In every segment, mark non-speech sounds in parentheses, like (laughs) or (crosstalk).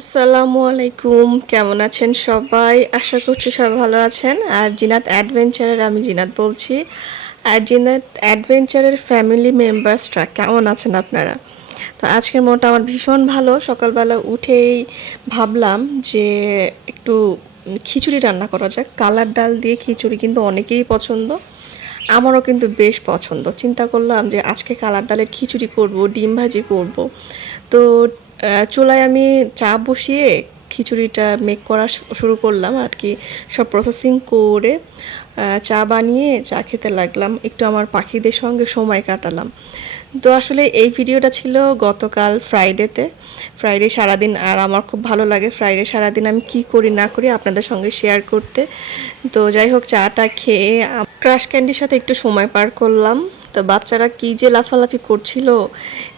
আসসালামু আলাইকুম। কেমন আছেন সবাই? আশা করছি সবাই ভালো আছেন। আর জিনাত অ্যাডভেঞ্চারের আমি জিনাত বলছি। আর জিনাত অ্যাডভেঞ্চারের ফ্যামিলি মেম্বার্সরা কেমন আছেন আপনারা? তো আজকের মনটা আমার ভীষণ ভালো। সকালবেলা উঠেই ভাবলাম যে একটু খিচুড়ি রান্না করা যাক। কালার ডাল দিয়ে খিচুড়ি কিন্তু অনেকেই পছন্দ। আমারও কিন্তু বেশ পছন্দ। চিন্তা করলাম যে আজকে কালার ডালের খিচুড়ি করব, ডিম ভাজি করব। তো চুলায় আমি চা বসিয়ে খিচুড়িটা মেক করা শুরু করলাম আর কি। সব প্রসেসিং করে চা বানিয়ে চা খেতে লাগলাম। একটু আমার পাখিদের সঙ্গে সময় কাটালাম। তো আসলে এই ভিডিওটা ছিল গতকাল ফ্রাইডেতে ফ্রাইডে সারাদিন, আর আমার খুব ভালো লাগে ফ্রাইডে সারাদিন আমি কি করি, না করি আপনাদের সঙ্গে শেয়ার করতে। তো যাই হোক, চাটা খেয়ে ক্রাশ ক্যান্ডির সাথে একটু সময় পার করলাম। তো বাচ্চারা কি যে লাফালাফি করছিল।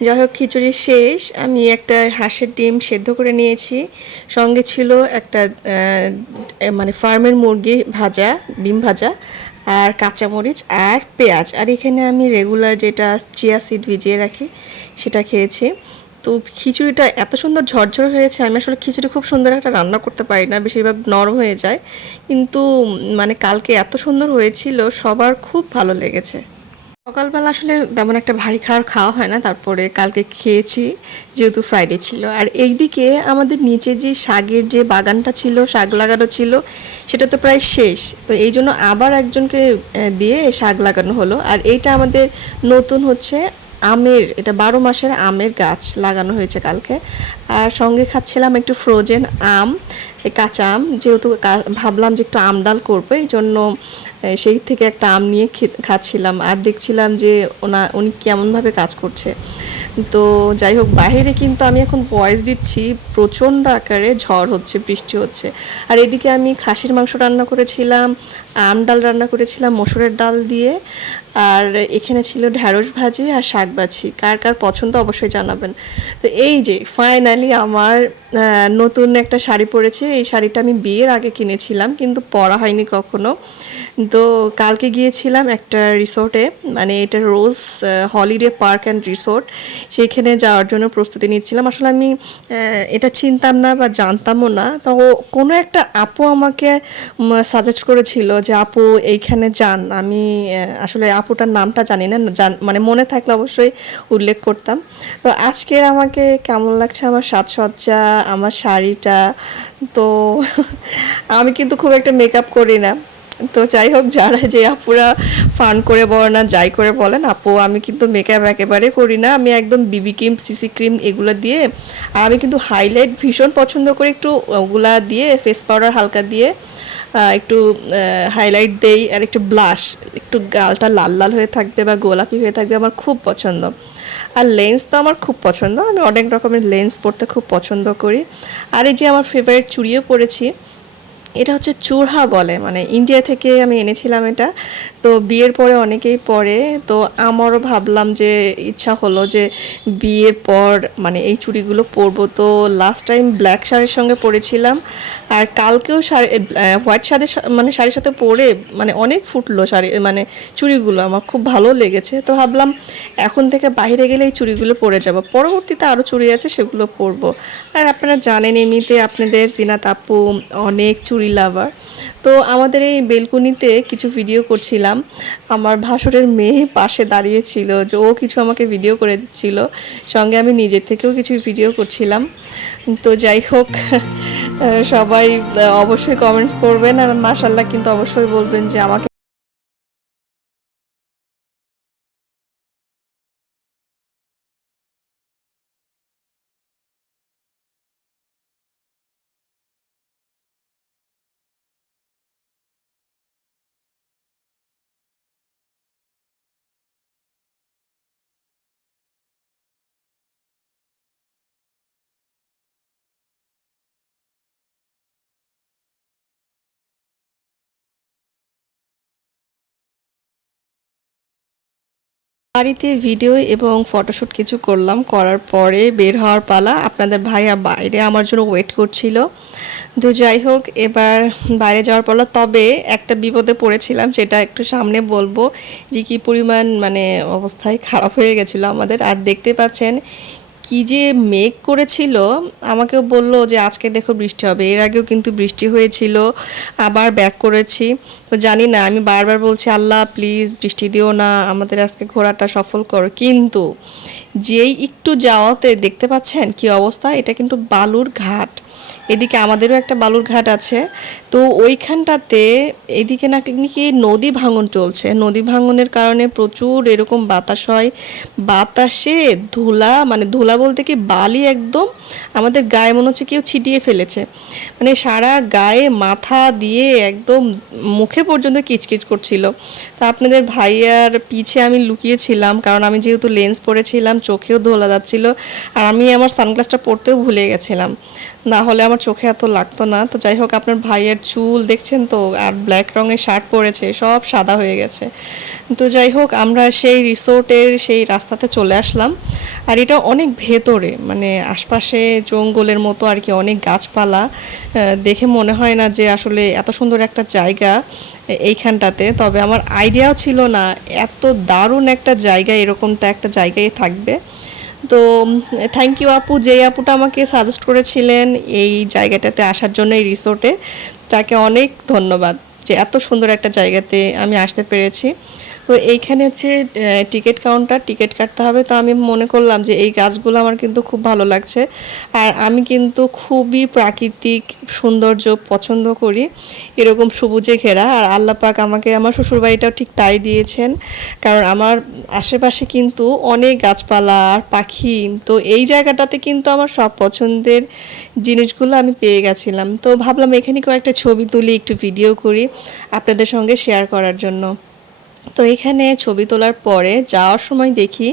যাই হোক, খিচুড়ি শেষ। আমি একটা হাঁসের ডিম সেদ্ধ করে নিয়েছি। সঙ্গে ছিল একটা মানে ফার্মের মুরগি ভাজা, ডিম ভাজা, আর কাঁচামরিচ আর পেঁয়াজ। আর এখানে আমি রেগুলার যেটা চিয়া সিড ভিজিয়ে রাখি, সেটা খেয়েছি। তো খিচুড়িটা এত সুন্দর ঝরঝর হয়েছে, আমি আসলে খিচুড়ি খুব সুন্দর একটা রান্না করতে পারি না, বেশিরভাগ নরম হয়ে যায়। কিন্তু মানে কালকে এত সুন্দর হয়েছিল, সবার খুব ভালো লেগেছে। সকালবেলা আসলে তেমন একটা ভারী খাওয়ার খাওয়া হয় না, তারপরে কালকে খেয়েছি, যেহেতু ফ্রাইডে ছিল। আর এইদিকে আমাদের নিচে যে শাগের যে বাগানটা ছিল, শাক লাগানো ছিল, সেটা তো প্রায় শেষ। তো এই জন্য আবার একজনকে দিয়ে শাক লাগানো হলো। আর এইটা আমাদের নতুন হচ্ছে আমের, এটা বারো মাসের আমের গাছ লাগানো হয়েছে কালকে। আর সঙ্গে খাচ্ছিলাম একটু ফ্রোজেন আম কাঁচা আম, যেহেতু ভাবলাম যে একটু আম ডাল করব, এই জন্য সেই থেকে একটা আম নিয়ে খাচ্ছিলাম আর দেখছিলাম যে ওনা, উনি কেমনভাবে কাজ করছে। তো যাই হোক, বাইরে কিন্তু আমি এখন ভয়েস দিচ্ছি, প্রচণ্ড আকারে ঝড় হচ্ছে, বৃষ্টি হচ্ছে। আর এদিকে আমি খাসির মাংস রান্না করেছিলাম, আম ডাল রান্না করেছিলাম, মসুরের ডাল দিয়ে। আর এখানে ছিল ঢ্যাঁড়স ভাজি আর শাক ভাজি। কার কার পছন্দ অবশ্যই জানাবেন। তো এই যে ফাইনালি আমার নতুন একটা শাড়ি পরেছে। এই শাড়িটা আমি বিয়ের আগে কিনেছিলাম, কিন্তু পরা হয়নি কখনো। তো কালকে গিয়েছিলাম একটা রিসোর্টে মানে এটা Rose Holiday Park and resort. সেইখানে যাওয়ার জন্য প্রস্তুতি নিচ্ছিলাম। আসলে আমি এটা চিনতাম না বা জানতামও না। তো কোনো একটা আপু আমাকে সাজেস্ট করেছিল যে, আপু, এইখানে যান। আমি আসলে আপুটার নামটা জানি না মানে মনে থাকলে অবশ্যই উল্লেখ করতাম। তো আজকের আমাকে কেমন লাগছে? আমার সাজসজ্জা, আমার শাড়িটা, তো (laughs) আমি কিন্তু খুব একটা মেকআপ করি না। তো যাই হোক, যারা যে আপুরা ফান করে বলেন না যাই করে বলেন, আপু, আমি কিন্তু মেকআপ একেবারে করি না। আমি একদম বিবি ক্রিম সিসি ক্রিম এগুলো দিয়ে, আর আমি কিন্তু হাইলাইট ভীষণ পছন্দ করি। একটু ওগুলা দিয়ে ফেস পাউডার হালকা দিয়ে একটু হাইলাইট দেই আর একটু ব্লাশ একটু গালটা লাল লাল হয়ে থাকবে বা গোলাপি হয়ে থাকবে আমার খুব পছন্দ। আর লেন্স তো আমার খুব পছন্দ। আমি অনেক রকমের লেন্স পরতে খুব পছন্দ করি। আর এই যে আমার ফেভারিট চুড়িও পরেছি এটা হচ্ছে চূড়হা বলে মানে ইন্ডিয়া থেকে আমি এনেছিলাম এটা। তো বিয়ের পরে অনেকেই পরে, তো আমারও ভাবলাম যে ইচ্ছা হলো যে বিয়ের পর মানে এই চুড়িগুলো পরবো। তো লাস্ট টাইম ব্ল্যাক শাড়ির সঙ্গে পরেছিলাম, আর কালকেও শাড়ি হোয়াইট শাড়ির মানে শাড়ির সাথে পরে মানে অনেক ফুটলো শাড়ি মানে চুড়িগুলো, আমার খুব ভালো লেগেছে। তো ভাবলাম এখন থেকে বাইরে গেলে এই চুড়িগুলো পরে যাব। পরবর্তীতে আরও চুড়ি আছে সেগুলো পরবো। আর আপনারা জানেন, এমনিতে আপনাদের জিনাত আপু অনেক চুড়ি লাভার তো আমাদের এই বেলকুনিতে কিছু ভিডিও করছিলাম। আমার ভাসুরের মেয়ে পাশে দাঁড়িয়েছিল যে ও কিছু আমাকে ভিডিও করে দিচ্ছিল। সঙ্গে আমি নিজের থেকেও কিছু ভিডিও করছিলাম। তো যাই হোক সবাই অবশ্যই কমেন্টস করবেন আর মাসাল্লাহ কিন্তু অবশ্যই বলবেন যে আমাকে বাড়িতে ভিডিও এবং ফটোশ্যুট কিছু করলাম, করার পরে বের হওয়ার পালা। আপনাদের ভাইয়া বাইরে আমার জন্য ওয়েট করছিল। তো যাই হোক, এবার বাইরে যাওয়ার পালা। তবে একটা বিপদে পড়েছিলাম সেটা একটু সামনে বলব, যে কী পরিমাণ মানে অবস্থায় খারাপ হয়ে গেছিল আমাদের। আর দেখতে পাচ্ছেন কি যে মেঘ করেছিল, আমাকেও বলল যে আজকে দেখো বৃষ্টি হবে। এর আগেও কিন্তু বৃষ্টি হয়েছিল, আবার ব্যাক করেছি। তো জানি না, আমি বারবার বলছি, আল্লাহ প্লিজ বৃষ্টি দিও না, আমাদের আজকে ঘোরাটা সফল করো। কিন্তু যেই একটু যাওয়াতে দেখতে পাচ্ছেন কি অবস্থা, এটা কিন্তু বালুর ঘাট। এদিকে আমাদেরও একটা বালুর ঘাট আছে। তো ওইখানটাতে এদিকে না নাকি নদী ভাঙন চলছে। নদী ভাঙনের কারণে প্রচুর এরকম বাতাস হয়। বাতাসে ধুলা মানে ধুলা বলতে কি বালি একদম আমাদের গায়ে মনে হচ্ছে কেউ ছিটিয়ে ফেলেছে। মানে সারা গায়ে মাথা দিয়ে একদম মুখে পর্যন্ত কিচকিচ করছিল। তা আপনাদের ভাইয়ার পিছে আমি লুকিয়েছিলাম, কারণ আমি যেহেতু লেন্স পরেছিলাম, চোখেও ধোলা যাচ্ছিল, আর আমি আমার সানগ্লাসটা পরতেও ভুলে গেছিলাম। না হলে আমার চোখে এত লাগতো না। তো যাই হোক, আপনার ভাইয়ের চুল দেখছেন তো, আর ব্ল্যাক রঙের শার্ট পরেছে, সব সাদা হয়ে গেছে। তো যাই হোক, আমরা সেই রিসোর্টের সেই রাস্তাতে চলে আসলাম। আর এটা অনেক ভেতরে মানে আশপাশে জঙ্গলের মতো আর কি, অনেক গাছপালা। দেখে মনে হয় না যে আসলে এত সুন্দর একটা জায়গা এইখানটাতে। তবে আমার আইডিয়াও ছিল না, এত দারুণ একটা জায়গা, এরকমটা একটা জায়গায় থাকবে। তো থ্যাংক ইউ আপু, যেই আপুটা আমাকে সাজেস্ট করেছিলেন এই জায়গাটাতে আসার জন্য, এই রিসোর্টে তাকে অনেক ধন্যবাদ। যে এত সুন্দর একটা জায়গাতে আমি আসতে পেরেছি। তো এইখানে হচ্ছে টিকিট কাউন্টার, টিকিট কাটতে হবে। তো আমি মনে করলাম যে এই গাছগুলো আমার কিন্তু খুব ভালো লাগছে। আর আমি কিন্তু খুবই প্রাকৃতিক সৌন্দর্য পছন্দ করি, এরকম সবুজে ঘেরা। আর আল্লাহ পাক আমাকে, আমার শ্বশুরবাড়িটাও ঠিক তাই দিয়েছেন। কারণ আমার আশেপাশে কিন্তু অনেক গাছপালা আর পাখি। তো এই জায়গাটাতে কিন্তু আমার সব পছন্দের জিনিসগুলো আমি পেয়ে গেছিলাম। তো ভাবলাম এখানে কয়েকটা ছবি তুলি, একটু ভিডিও করি। আপনাদের সঙ্গে শেয়ার করার জন্য। তো এখানে ছবি তোলার পরে যাওয়ার সময় দেখি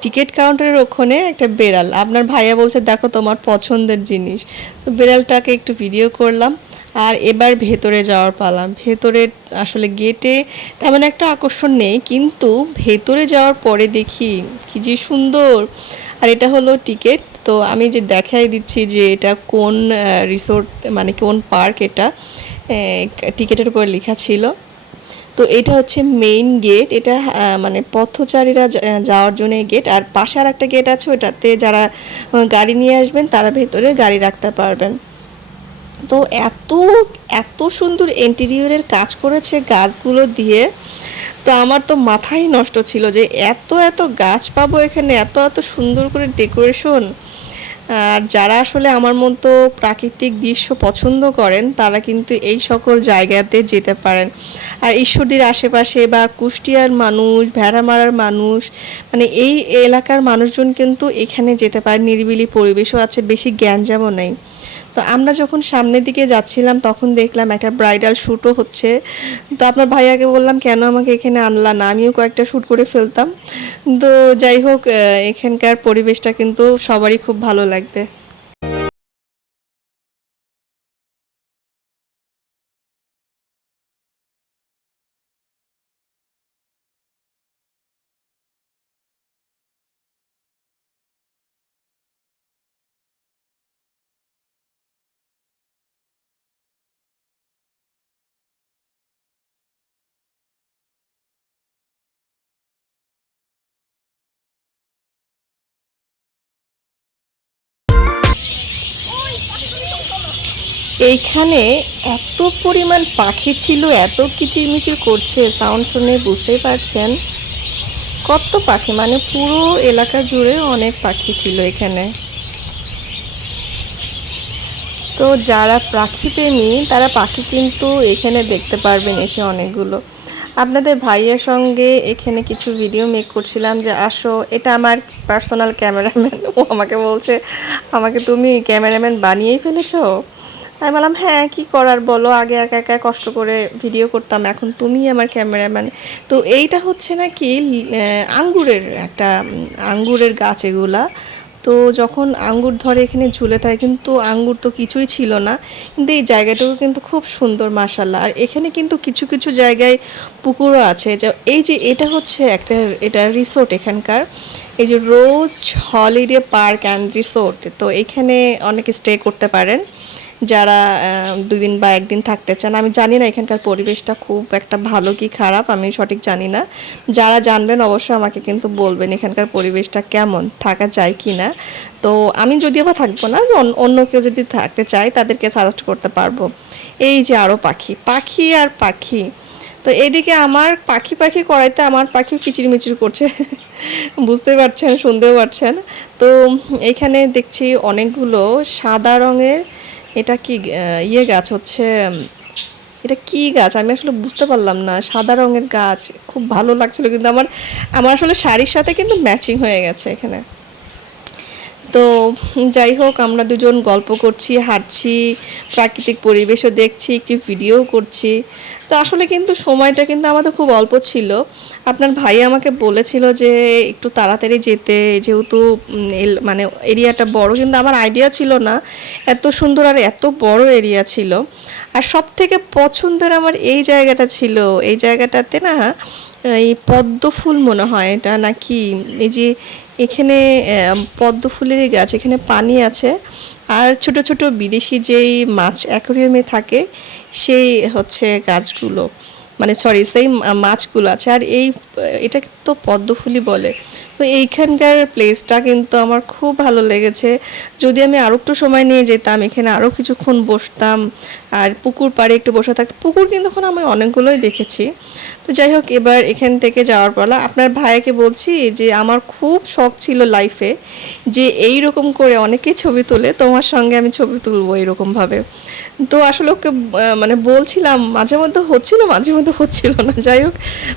টিকিট কাউন্টারের ওখানে একটা বেড়াল। আপনার ভাইয়া বলছে, দেখো তোমার পছন্দের জিনিস। তো বেড়ালটাকে একটু ভিডিও করলাম আর এবার ভেতরে যাওয়ার পালাম। ভেতরে আসলে গেটে তেমন একটা আকর্ষণ নেই, কিন্তু ভেতরে যাওয়ার পরে দেখি কি যে সুন্দর। আর এটা হলো টিকিট তো আমি যে দেখাই দিচ্ছি যে এটা কোন রিসোর্ট মানে কোন পার্ক এটা। টিকিটের উপর লেখা ছিল। তো এটা হচ্ছে মেইন গেট এটা মানে পথচারীরা যাওয়ার জন্য গেট আর পাশে আর একটা গেট আছে, ওটাতে যারা গাড়ি নিয়ে আসবেন, তারা ভেতরে গাড়ি রাখতে পারবেন। তো এত এত সুন্দর ইন্টেরিয়রের কাজ করেছে গাছগুলো দিয়ে, তো আমার তো মাথাই নষ্ট ছিল যে এত এত গাছ পাবো এখানে, এত এত সুন্দর করে ডেকোরেশন আর যারা আসলে আমার মতো প্রাকৃতিক দৃশ্য পছন্দ করেন, তারা কিন্তু এই সকল জায়গাতে যেতে পারেন। আর ঈশ্বরদীর আশেপাশে বা কুষ্টিয়ার মানুষ, ভেড়ামারার মানুষ মানে এই এলাকার মানুষজন কিন্তু এখানে যেতে পারে নিরিবিলি পরিবেশও আছে, বেশি জ্ঞান যেমন নেই। তো আমরা যখন সামনের দিকে যাচ্ছিলাম, তখন দেখলাম একটা ব্রাইডাল শ্যুটও হচ্ছে। তো আপনার ভাইয়াকে বললাম, কেন আমাকে এখানে আনলা না? আমিও কয়েকটা শ্যুট করে ফেলতাম। তো যাই হোক এখানকার পরিবেশটা কিন্তু সবারই খুব ভালো লাগবে। এইখানে এত পরিমাণ পাখি ছিল, এত কিচিরমিচির করছে সাউন্ড শুনে বুঝতেই পারছেন। কত পাখি মানে পুরো এলাকা জুড়ে অনেক পাখি ছিল এখানে। তো যারা পাখি প্রেমী, তারা পাখি কিন্তু এখানে দেখতে পারবেন এসে অনেকগুলো। আপনাদের ভাইয়ের সঙ্গে এখানে কিছু ভিডিও মেক করছিলাম যে, আসো, এটা আমার পার্সোনাল ক্যামেরাম্যান ও আমাকে বলছে, আমাকে তুমি ক্যামেরাম্যান বানিয়েই ফেলেছো? আমি বললাম হ্যাঁ কি করার বলো? আগে একা একা কষ্ট করে ভিডিও করতাম এখন তুমি আমার ক্যামেরাম্যান তো এইটা হচ্ছে নাকি আহ, আঙ্গুরের একটা আঙ্গুরের গাছ এগুলা। তো যখন আঙ্গুর ধরে এখানে ঝুলে থাকে কিন্তু আঙ্গুর তো কিছুই ছিল না। কিন্তু এই জায়গাটুকু কিন্তু খুব সুন্দর মাসাল্লাহ আর এখানে কিন্তু কিছু কিছু জায়গায় পুকুরও আছে। যে এই যে এটা হচ্ছে একটা এটা রিসোর্ট এখানকার। এই যে Rose Holiday Park and resort. তো এখানে অনেকে স্টে করতে পারেন। যারা আহ, দুই দিন বা একদিন থাকতে চান। আমি জানি না এখানকার পরিবেশটা খুব একটা ভালো কি খারাপ আমি সঠিক জানি না। যারা জানবেন অবশ্যই আমাকে কিন্তু বলবেন এখানকার পরিবেশটা কেমন থাকা যায় কি না। তো আমি যদিও বা থাকব না অন্য- কেউ যদি থাকতে চায় তাদেরকে সাজেস্ট করতে পারব। এই যে আরও পাখি পাখি আর পাখি। তো এইদিকে আমার পাখি পাখি করাইতে আমার পাখিও কিচিরমিচির করছে। (laughs) বুঝতে পারছেন শুনতেও পারছেন। তো এইখানে দেখছি অনেকগুলো সাদা রঙের এটা কি ইয়ে গাছ হচ্ছে এটা কি গাছ? আমি আসলে বুঝতে পারলাম না। সাদা রঙের গাছ, খুব ভালো লাগছিল। কিন্তু আমার আমার আসলে শাড়ির সাথে কিন্তু ম্যাচিং হয়ে গেছে এখানে। তো যাই হোক, আমরা দুজন গল্প করছি, হাঁটছি, প্রাকৃতিক পরিবেশও দেখছি, একটি ভিডিও করছি। তো আসলে কিন্তু সময়টা কিন্তু আমাদের খুব অল্প ছিল। আপনার ভাই আমাকে বলেছিল যে একটু তাড়াতাড়ি যেতে, যেহেতু মানে এরিয়াটা বড়, কিন্তু আমার আইডিয়া ছিল না। এত সুন্দর আর এত বড় এরিয়া ছিল। আর সব থেকে পছন্দের আমার এই জায়গাটা ছিল, এই জায়গাটাতে না, এই পদ্ম ফুল মনে হয় এটা নাকি এই যে এখানে পদ্ম ফুলেরই গাছ, এখানে পানি আছে। আর ছোট ছোট বিদেশি যেই মাছ অ্যাকোরিয়ামে থাকে, সেই হচ্ছে গাছগুলো। মানে সরি সেই মাছগুলো আছে। আর এই এটা তো পদ্মফুলি বলে। তো এইখানকার প্লেসটা কিন্তু আমার খুব ভালো লেগেছে। যদি আমি আরও একটু সময় নিয়ে যেতাম, এখানে আরও কিছুক্ষণ বসতাম, আর পুকুর পাড়ে একটু বসে থাকতাম, পুকুর কিন্তু এখন আমি অনেকগুলোই দেখেছি। তো যাই হোক, এবার এখান থেকে যাওয়ার পালা। আপনার ভাইয়াকে বলছি যে, আমার খুব শখ ছিল লাইফে যে এই রকম করে অনেকেই ছবি তোলে, তোমার সঙ্গে আমি ছবি তুলবো এরকমভাবে। তো আসলে ওকে মানে বলছিলাম মাঝে মধ্যে হচ্ছিল মাঝে মধ্যে হচ্ছিল না। যাই হোক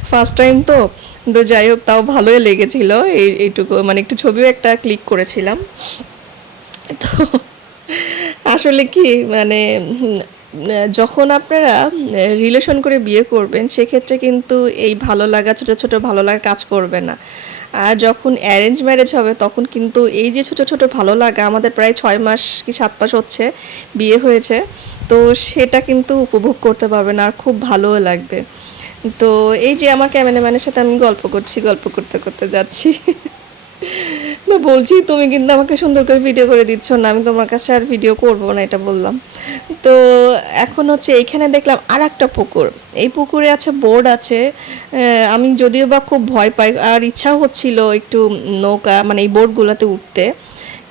ফার্স্ট টাইম তো। তো যাই হোক, তাও ভালোই লেগেছিল। এই, এইটুকু মানে একটু ছবিও একটা ক্লিক করেছিলাম। তো আসলে কি মানে যখন আপনারা রিলেশন করে বিয়ে করবেন, সেক্ষেত্রে কিন্তু এই ভালো লাগা, ছোটো ছোটো ভালো লাগা কাজ করবে না। আর যখন অ্যারেঞ্জ ম্যারেজ হবে, তখন কিন্তু এই যে ছোটো ছোটো ভালো লাগা, আমাদের প্রায় ছয় মাস কি সাত মাস হচ্ছে বিয়ে হয়েছে, তো সেটা কিন্তু উপভোগ করতে পারবেন আর খুব ভালোও লাগবে। তো এই যে আমার ক্যামেরাম্যানের সাথে আমি গল্প করছি, গল্প করতে করতে যাচ্ছি। (laughs) না, বলছি, তুমি কিন্তু আমাকে সুন্দর করে ভিডিও করে দিচ্ছ না, আমি তোমার কাছে আর ভিডিও করব না, এটা বললাম। তো এখন হচ্ছে এইখানে দেখলাম আর একটা পুকুর। এই পুকুরে আছে, বোর্ড আছে। আমি যদিও বা খুব ভয় পাই, আর ইচ্ছাও হচ্ছিল একটু নৌকা মানে এই বোর্ডগুলোতে উঠতে।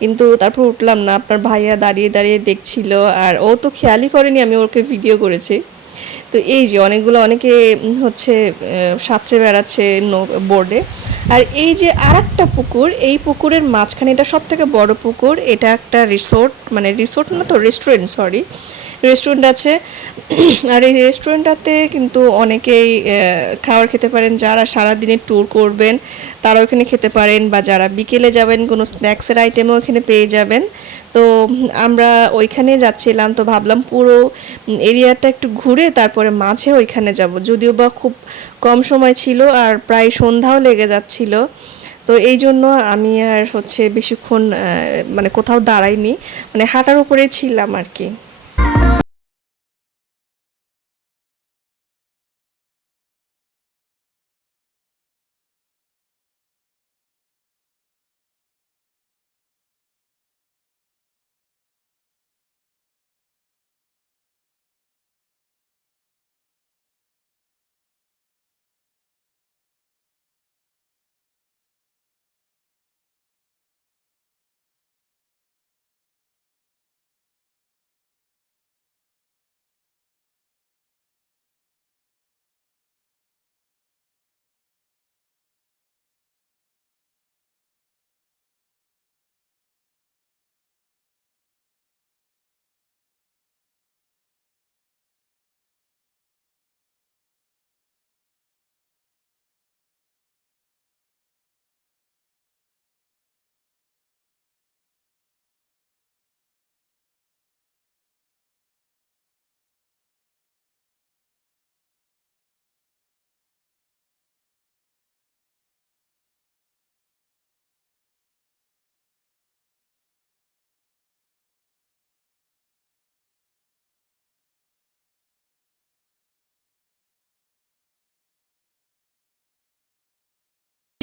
কিন্তু তারপর উঠলাম না, আপনার ভাইয়া দাঁড়িয়ে দাঁড়িয়ে দেখছিল, আর ও তো খেয়ালই করেনি আমি ওকে ভিডিও করেছি। তো এই যে অনেকগুলো অনেকে হচ্ছে সাঁতরে বেড়াচ্ছে নো, বোর্ডে। আর এই যে আর একটা পুকুর, এই পুকুরের মাঝখানে এটা সব থেকে বড় পুকুর, এটা একটা রিসোর্ট মানে রিসোর্ট না তো, রেস্টুরেন্ট, সরি। রেস্টুরেন্ট আছে। আর এই রেস্টুরেন্টটাতে কিন্তু অনেকেই খাবার খেতে পারেন। যারা সারা দিনে ট্যুর করবেন, তারা ওখানে খেতে পারেন বা যারা বিকেলে যাবেন, কোনো স্ন্যাক্সের আইটেমও ওখানে পেয়ে যাবেন। তো আমরা ওইখানে যাচ্ছিলাম, তো ভাবলাম পুরো এরিয়াটা একটু ঘুরে তারপরে মাঝে ওইখানে যাব। যদিও বা খুব কম সময় ছিল আর প্রায় সন্ধ্যাও লেগে যাচ্ছিল। তো এই জন্য আমি আর হচ্ছে বেশিক্ষণ মানে কোথাও দাঁড়াইনি। মানে হাঁটার উপরে ছিলাম আর কি।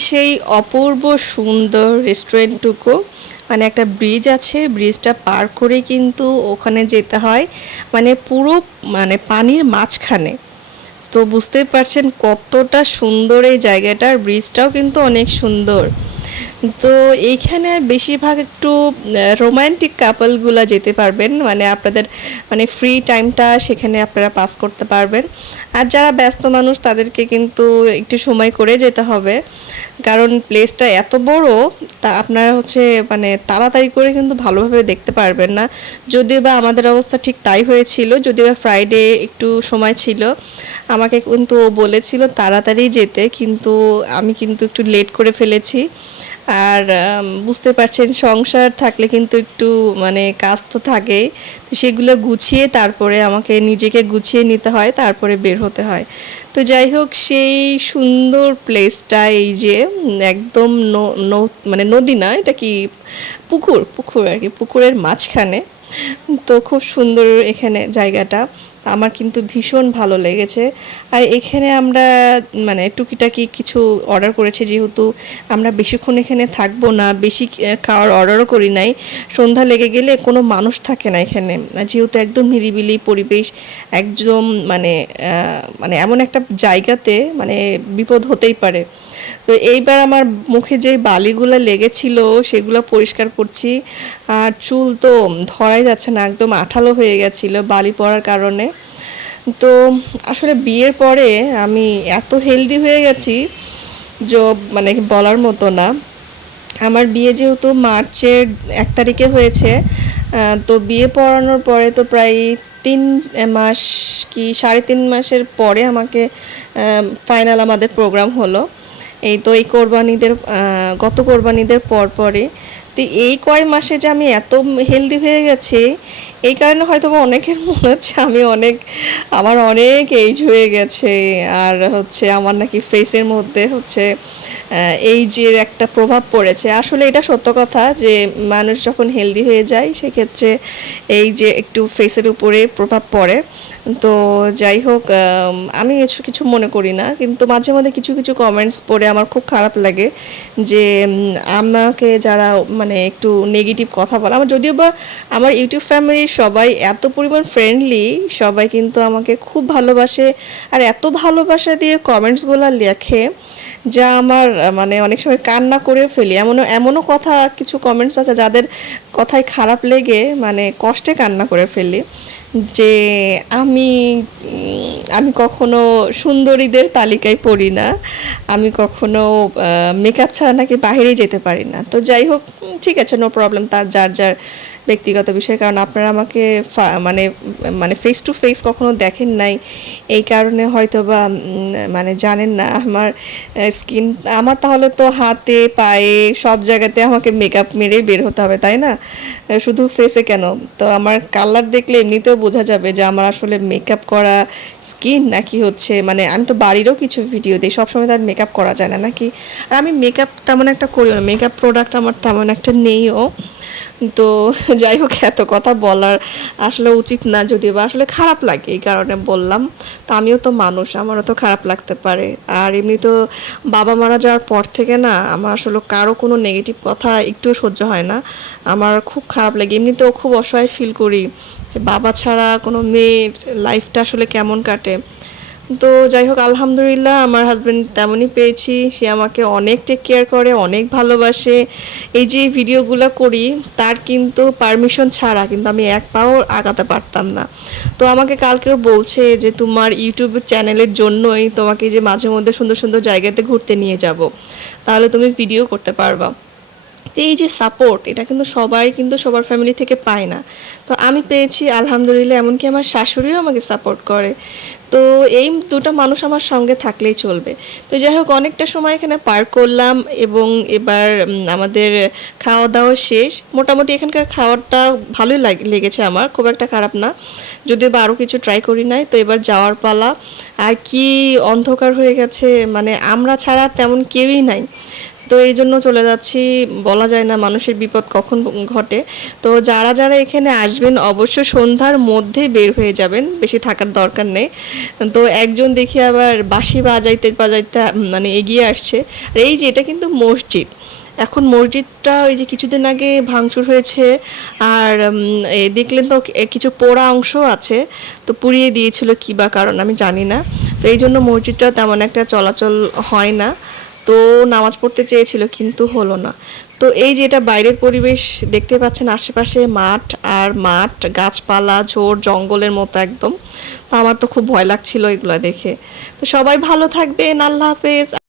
সেই অপূর্ব সুন্দর রেস্টুরেন্টটুকু মানে একটা ব্রিজ আছে ব্রিজটা পার করে কিন্তু ওখানে যেতে হয় মানে পুরো মানে পানির মাঝখানে। তো বুঝতে পারছেন কতটা সুন্দর এই জায়গাটার ব্রিজটাও কিন্তু অনেক সুন্দর। তো এইখানে বেশিরভাগ একটু রোমান্টিক কাপলগুলো যেতে পারবেন। মানে আপনাদের মানে ফ্রি টাইমটা সেখানে আপনারা পাস করতে পারবেন। আর যারা ব্যস্ত মানুষ, তাদেরকে কিন্তু একটু সময় করে যেতে হবে। কারণ প্লেসটা এত বড়, তা আপনারা হচ্ছে মানে তাড়াতাড়ি করে কিন্তু ভালোভাবে দেখতে পারবেন না। যদিও বা আমাদের অবস্থা ঠিক তাই হয়েছিল, যদিও বা ফ্রাইডে একটু সময় ছিল। আমাকে কিন্তু বলেছিল তাড়াতাড়ি যেতে, কিন্তু আমি কিন্তু একটু লেট করে ফেলেছি। আর বুঝতে পারছেন সংসার থাকলে কিন্তু একটু মানে কাজ তো থাকেই। তো সেগুলো গুছিয়ে তারপরে আমাকে নিজেকে গুছিয়ে নিতে হয়, তারপরে বের হতে হয়। তো যাই হোক, সেই সুন্দর প্লেসটা এই যে, একদম মানে নদী না, এটা কি পুকুর? পুকুর আর কি, পুকুরের মাঝখানে। তো খুব সুন্দর এখানে জায়গাটা। আমার কিন্তু ভীষণ ভালো লেগেছে। আর এখানে আমরা মানে টুকিটাকি কিছু অর্ডার করেছি যেহেতু আমরা বেশিক্ষণ এখানে থাকব না, বেশি খাওয়ার অর্ডারও করি নাই। সন্ধ্যা লেগে গেলে কোনো মানুষ থাকে না এখানে। যেহেতু একদম নিরিবিলি পরিবেশ, একদম মানে মানে এমন একটা জায়গাতে মানে বিপদ হতেই পারে। তো এইবার আমার মুখে যে বালিগুলো লেগেছিল, সেগুলো পরিষ্কার করছি। আর চুল তো ধরাই যাচ্ছে না, একদম আঠালো হয়ে গেছিল বালি পড়ার কারণে। তো আসলে বিয়ের পরে আমি এত হেলদি হয়ে গেছি যে মানে বলার মতো না। আমার বিয়ে যেহেতু মার্চের এক তারিখে হয়েছে তো বিয়ে পড়ানোর পরে তো প্রায় তিন মাস কি সাড়ে তিন মাসের পরে আমাকে ফাইনাল আমাদের প্রোগ্রাম হলো। এই তো এই কোরবানিদের গত কোরবানিদের পর পরে তো এই কয় মাসে যে আমি এত হেলদি হয়ে গেছি, এই কারণে হয়তো অনেকের মনে হচ্ছে আমি অনেক, আমার অনেক এইজ হয়ে গেছে। আর হচ্ছে আমার নাকি ফেসের মধ্যে হচ্ছে এইজের একটা প্রভাব পড়েছে। আসলে এটা সত্য কথা যে মানুষ যখন হেলদি হয়ে যায়, সেক্ষেত্রে এই যে একটু ফেসের উপরে প্রভাব পড়ে। তো যাই হোক, আমি কিছু কিছু মনে করি না। কিন্তু মাঝে মাঝে কিছু কিছু কমেন্টস পড়ে আমার খুব খারাপ লাগে যে আমাকে যারা মানে একটু নেগেটিভ কথা বলা। আমার যদিও বা আমার ইউটিউব ফ্যামিলির সবাই এত পরিমাণ ফ্রেন্ডলি সবাই কিন্তু আমাকে খুব ভালোবাসে। আর এত ভালোবাসা দিয়ে কমেন্টসগুলো লেখে যা আমার মানে অনেক সময় কান্না করে ফেলি। এমনও এমনও কথা, কিছু কমেন্টস আছে যাদের কথায় খারাপ লেগে মানে কষ্টে কান্না করে ফেলি যে আমি আমি কখনো সুন্দরীদের তালিকায় পড়ি না। আমি কখনো মেকআপ ছাড়া নাকি বাইরে যেতে পারি না। তো যাই হোক ঠিক আছে নো প্রবলেম তার যার যার ব্যক্তিগত বিষয়, কারণ আপনারা আমাকে মানে মানে ফেস টু ফেস কখনো দেখেন নাই। এই কারণে হয়তো বা মানে জানেন না আমার স্কিন আমার তাহলে তো হাতে, পায়ে, সব জায়গাতে আমাকে মেকআপ মেরেই বের হতে হবে, তাই না? শুধু ফেসে কেন? তো আমার কালার দেখলে এমনিতেও বোঝা যাবে যে আমার আসলে মেকআপ করা স্কিন নাকি হচ্ছে মানে আমি তো বাড়িরও কিছু ভিডিও দিই, সবসময় তার মেকআপ করা যায় না, নাকি? আর আমি মেকআপ তেমন একটা করিও না মেকআপ প্রোডাক্ট আমার তেমন একটা নেইও। তো (laughs) যাই হোক, এত কথা বলার আসলে উচিত না যদিও বা আসলে খারাপ লাগে এই কারণে বললাম। তো আমিও তো মানুষ, আমারও তো খারাপ লাগতে পারে। আর এমনি তো বাবা মারা যাওয়ার পর থেকে না, আমার আসলে কারও কোনো নেগেটিভ কথা একটুও সহ্য হয় না। আমার খুব খারাপ লাগে, এমনিতেও খুব অসহায় ফিল করি। বাবা ছাড়া কোনো মেয়ের লাইফটা আসলে কেমন কাটে? তো যাই হোক, আলহামদুলিল্লাহ আমার হাজব্যান্ড তেমনই পেয়েছি। সে আমাকে অনেক টেক কেয়ার করে, অনেক ভালোবাসে। এই যে ভিডিওগুলো করি, তার কিন্তু পারমিশন ছাড়া কিন্তু আমি এক পাও আগাতে পারতাম না। তো আমাকে কালকেও বলছে যে, তোমার ইউটিউব চ্যানেলের জন্যই তোমাকে যে মাঝে মধ্যে সুন্দর সুন্দর জায়গাতে ঘুরতে নিয়ে যাব। তাহলে তুমি ভিডিও করতে পারবা। তো এই যে সাপোর্ট এটা কিন্তু সবাই কিন্তু সবার ফ্যামিলি থেকে পায় না। তো আমি পেয়েছি, আলহামদুলিল্লাহ, এমনকি আমার শাশুড়িও আমাকে সাপোর্ট করে। তো এই দুটো মানুষ আমার সঙ্গে থাকলেই চলবে। তো যাই হোক, অনেকটা সময় এখানে পার করলাম এবং এবার আমাদের খাওয়া দাওয়া শেষ। মোটামুটি এখানকার খাওয়াটা ভালোই লাগ- লেগেছে আমার, খুব একটা খারাপ না। যদিও বা আরও কিছু ট্রাই করি নাই, তো এবার যাওয়ার পালা। আর কি অন্ধকার হয়ে গেছে মানে আমরা ছাড়া তেমন কেউই নাই। তো এই জন্য চলে যাচ্ছি, বলা যায় না মানুষের বিপদ কখন ঘটে। তো যারা যারা এখানে আসবেন অবশ্য সন্ধ্যার মধ্যেই বের হয়ে যাবেন, বেশি থাকার দরকার নেই। তো একজন দেখি আবার বাঁশি বাজাইতে বাজাইতে মানে এগিয়ে আসছে। আর এই যে এটা কিন্তু মসজিদ। এখন মসজিদটা ওই যে কিছুদিন আগে ভাঙচুর হয়েছে, আর দেখলেন তো কিছু পোড়া অংশ আছে, তো পুড়িয়ে দিয়েছিল কী বা কারণ আমি জানি না। তো এই জন্য মসজিদটা তেমন একটা চলাচল হয় না। তো নামাজ পড়তে চেয়েছিল, কিন্তু হলো না। তো এই যে এটা বাইরের পরিবেশ, দেখতে পাচ্ছেন আশেপাশে মাঠ আর মাঠ, গাছপালা ঝোড় জঙ্গলের মতো একদম। তো আমার তো খুব ভয় লাগছিল এগুলো দেখে। তো সবাই ভালো থাকবেন, আল্লাহ হাফেজ।